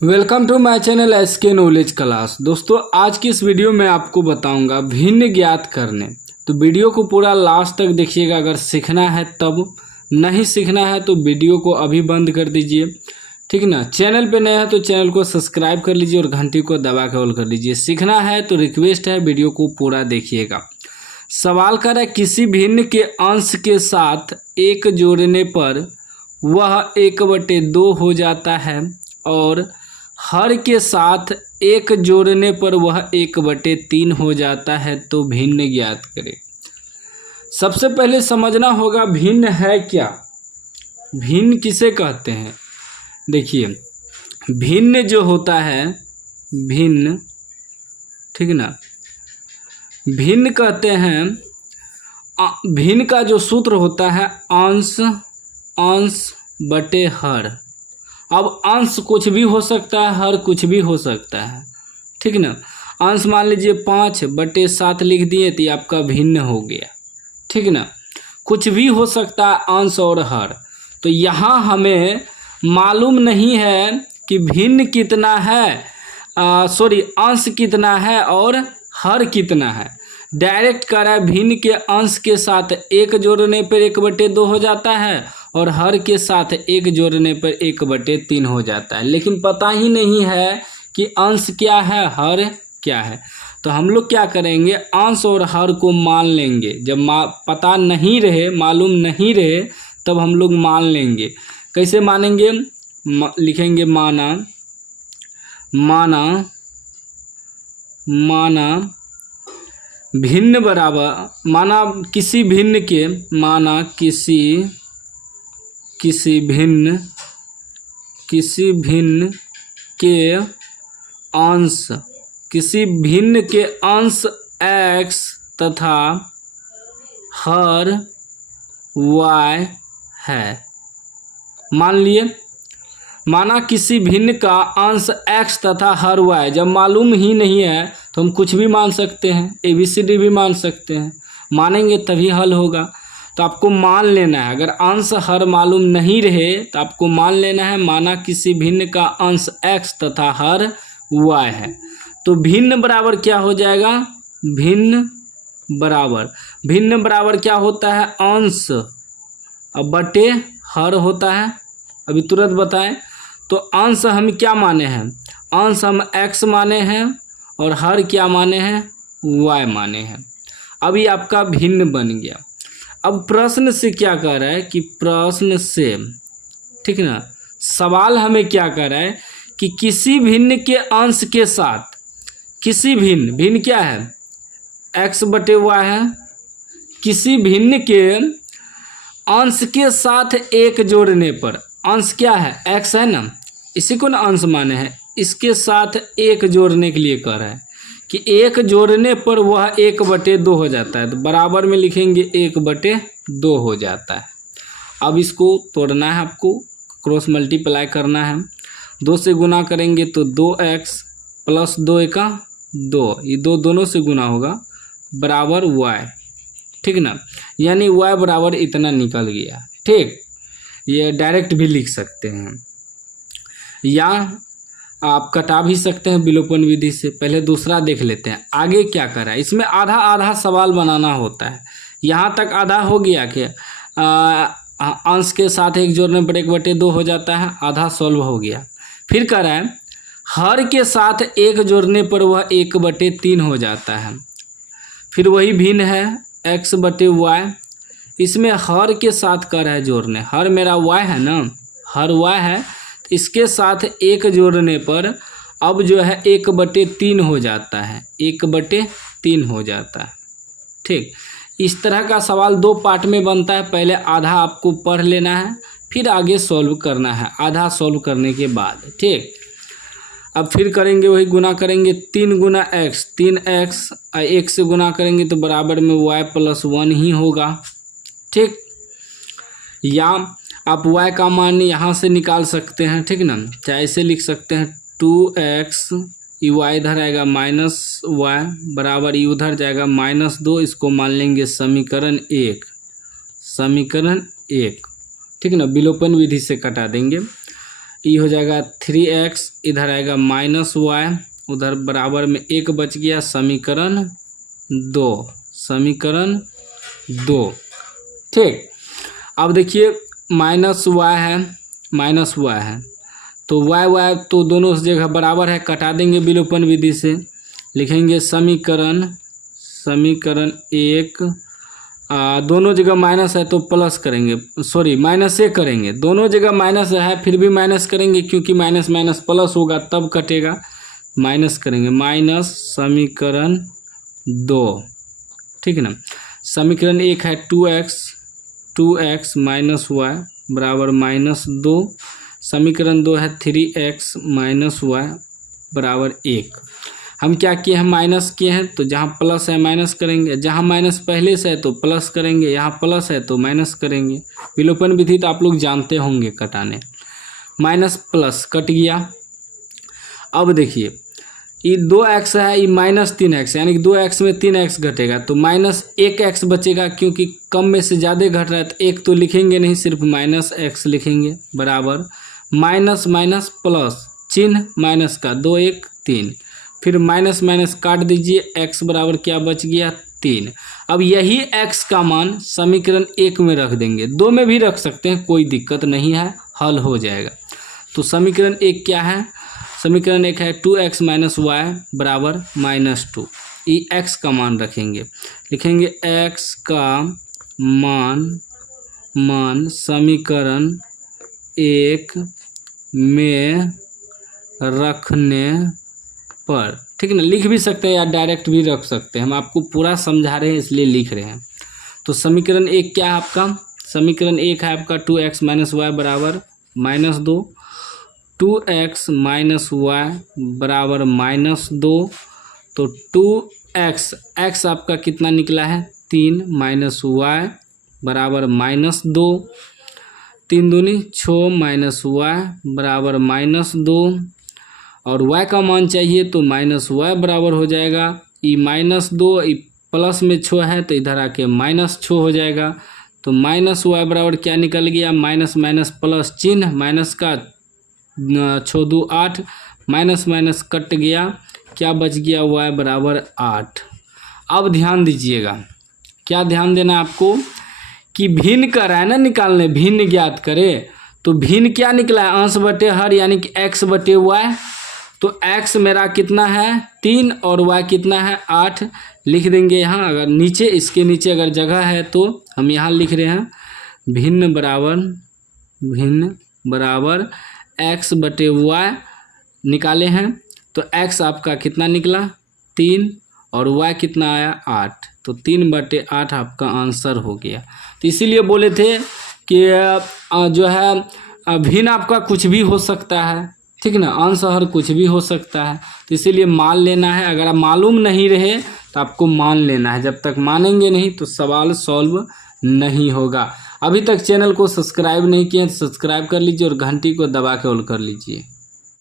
Welcome to my channel SK knowledge class. दोस्तों आज की इस वीडियो में आपको बताऊंगा भिन्न ज्ञात करने। तो वीडियो को पूरा लास्ट तक देखिएगा अगर सीखना है तब, नहीं सीखना है तो वीडियो को अभी बंद कर दीजिए, ठीक ना। चैनल पे नया है तो चैनल को सब्सक्राइब कर लीजिए और घंटी को दबा के ऑल कर लीजिए। सीखना है तो रिक्वेस्ट है वीडियो को पूरा देखिएगा। सवाल कर रहा है किसी भिन्न के अंश के साथ एक जोड़ने पर वह 1/2 हो जाता है और हर के साथ एक जोड़ने पर वह 1/3 हो जाता है, तो भिन्न ज्ञात करें। सबसे पहले समझना होगा भिन्न है क्या, भिन्न किसे कहते हैं। देखिए भिन्न जो होता है, भिन्न, ठीक ना, भिन्न कहते हैं, भिन्न का जो सूत्र होता है अंश बटे हर। अब अंश कुछ भी हो सकता है, हर कुछ भी हो सकता है, ठीक ना। अंश मान लीजिए 5/7 लिख दिए तो ये आपका भिन्न हो गया, ठीक ना। कुछ भी हो सकता है अंश और हर। तो यहाँ हमें मालूम नहीं है कि भिन्न कितना है, अंश कितना है और हर कितना है। डायरेक्ट कर रहा है भिन्न के अंश के साथ एक जोड़ने पर 1/2 हो जाता है और हर के साथ एक जोड़ने पर 1/3 हो जाता है, लेकिन पता ही नहीं है कि अंश क्या है हर क्या है। तो हम लोग क्या करेंगे, अंश और हर को मान लेंगे। जब पता नहीं रहे, मालूम नहीं रहे, तब हम लोग मान लेंगे। कैसे मानेंगे, लिखेंगे माना भिन्न बराबर, माना किसी भिन्न के, माना किसी भिन्न के अंश x तथा हर y है। मान लिए, माना किसी भिन्न का अंश x तथा हर y। जब मालूम ही नहीं है तो हम कुछ भी मान सकते हैं, ABCD भी मान सकते हैं। मानेंगे तभी हल होगा। तो आपको मान लेना है, अगर अंश हर मालूम नहीं रहे तो आपको मान लेना है माना किसी भिन्न का अंश x तथा हर y है। तो भिन्न बराबर क्या हो जाएगा, भिन्न बराबर क्या होता है, अंश बटे हर होता है। अभी तुरंत बताएं। तो अंश हम क्या माने हैं, अंश हम x माने हैं और हर क्या माने हैं, y माने हैं। अभी आपका भिन्न बन गया। अब प्रश्न से क्या कह रहा है कि प्रश्न से, ठीक ना, सवाल हमें क्या कह रहा है कि किसी भिन्न के अंश के साथ, किसी भिन्न क्या है, x/y है। किसी भिन्न के अंश के साथ एक जोड़ने पर, अंश क्या है, x है ना, इसी को ना अंश माने हैं। इसके साथ एक जोड़ने के लिए कह रहा है कि एक जोड़ने पर वह 1/2 हो जाता है। तो बराबर में लिखेंगे 1/2 हो जाता है। अब इसको तोड़ना है, आपको क्रॉस मल्टीप्लाई करना है। 2 से गुना करेंगे तो 2x प्लस 2 का 2, ये 2 दोनों से गुना होगा, बराबर y, ठीक ना। यानी y बराबर इतना निकल गया, ठीक। ये डायरेक्ट भी लिख सकते हैं या आप कटा भी सकते हैं विलोपन विधि से। पहले दूसरा देख लेते हैं आगे क्या कर रहा है। इसमें आधा आधा सवाल बनाना होता है। यहाँ तक आधा हो गया कि अंश के साथ एक जोड़ने पर 1/2 हो जाता है, आधा सॉल्व हो गया। फिर कह रहा है हर के साथ एक जोड़ने पर वह 1/3 हो जाता है। फिर वही भिन्न है x/y। इसमें हर के साथ कर रहा है जोड़ने, हर मेरा y है ना, हर y है। इसके साथ एक जोड़ने पर अब जो है 1/3 हो जाता है, 1/3 हो जाता है, ठीक। इस तरह का सवाल 2 पार्ट में बनता है। पहले आधा आपको पढ़ लेना है, फिर आगे सॉल्व करना है, आधा सॉल्व करने के बाद, ठीक। अब फिर करेंगे वही, गुना करेंगे 3 गुना x, 3x 1 से गुना करेंगे तो बराबर में y+1 ही होगा, ठीक। या आप y का मान यहाँ से निकाल सकते हैं, ठीक ना। चाहे ऐसे लिख सकते हैं 2x, y इधर आएगा -y बराबर ये उधर जाएगा -2। इसको मान लेंगे समीकरण 1, ठीक ना। विलोपन विधि से कटा देंगे। ये हो जाएगा 3x, इधर आएगा -y, उधर बराबर में 1 बच गया, समीकरण 2। ठीक, अब देखिए -y है तो y तो दोनों जगह बराबर है, कटा देंगे विलोपन विधि से, लिखेंगे समीकरण 1, दोनों जगह माइनस है तो प्लस करेंगे, सॉरी माइनस से करेंगे, दोनों जगह माइनस है फिर भी माइनस करेंगे क्योंकि माइनस माइनस प्लस होगा तब कटेगा, माइनस करेंगे, माइनस समीकरण 2। ठीक है ना। समीकरण 1 है 2x -y बराबर -2, समीकरण 2 है 3x -y बराबर 1। हम क्या किए हैं, माइनस किए हैं, तो जहाँ प्लस है माइनस करेंगे, जहाँ माइनस पहले से है तो प्लस करेंगे, यहाँ प्लस है तो माइनस करेंगे। विलोपन विधि तो आप लोग जानते होंगे कटाने, माइनस प्लस कट गया। अब देखिए ये 2x है, ये -3x, यानी कि 2x में 3x घटेगा तो -1x बचेगा, क्योंकि कम में से ज़्यादा घट रहा है तो 1 तो लिखेंगे नहीं, सिर्फ -x लिखेंगे, बराबर माइनस माइनस प्लस, चिन्ह माइनस का, 2 1 3, फिर माइनस माइनस काट दीजिए, x बराबर क्या बच गया 3। अब यही x का मान समीकरण 1 में रख देंगे, 2 में भी रख सकते हैं, कोई दिक्कत नहीं है, हल हो जाएगा। तो समीकरण 1 क्या है, समीकरण 1 है 2x -y बराबर -2, ये x का मान रखेंगे, लिखेंगे x का मान समीकरण 1 में रखने पर, ठीक है ना, लिख भी सकते हैं या डायरेक्ट भी रख सकते हैं, हम आपको पूरा समझा रहे हैं इसलिए लिख रहे हैं। तो समीकरण 1 क्या है आपका, समीकरण 1 है आपका 2x -y बराबर -2, 2x -y बराबर -2, तो 2x आपका कितना निकला है 3 -y बराबर -2, 3 दूनी 6 -y बराबर -2, और y का मान चाहिए तो -y बराबर हो जाएगा, ये -2 प्लस में 6 है तो इधर आके -6 हो जाएगा, तो -y बराबर क्या निकल गया, माइनस माइनस प्लस चिन्ह, माइनस का 6 2 8, माइनस माइनस कट गया, क्या बच गया y बराबर 8। अब ध्यान दीजिएगा, क्या ध्यान देना आपको कि भिन्न कर रहा है ना निकालने, भिन्न ज्ञात करे तो भिन्न क्या निकला है, अंश बटे हर, यानी कि x बटे y, तो x मेरा कितना है 3 और y कितना है 8, लिख देंगे यहाँ, अगर नीचे इसके नीचे अगर जगह है तो हम यहाँ लिख रहे हैं भिन्न बराबर x बटे y निकाले हैं, तो x आपका कितना निकला 3 और y कितना आया 8, तो 3 बटे 8 आपका आंसर हो गया। तो इसीलिए बोले थे कि जो है भिन्न आपका कुछ भी हो सकता है, ठीक ना, अंश हर कुछ भी हो सकता है, तो इसीलिए मान लेना है, अगर मालूम नहीं रहे तो आपको मान लेना है, जब तक मानेंगे नहीं तो सवाल सॉल्व नहीं होगा। अभी तक चैनल को सब्सक्राइब नहीं किए तो सब्सक्राइब कर लीजिए और घंटी को दबा के ऑल कर लीजिए।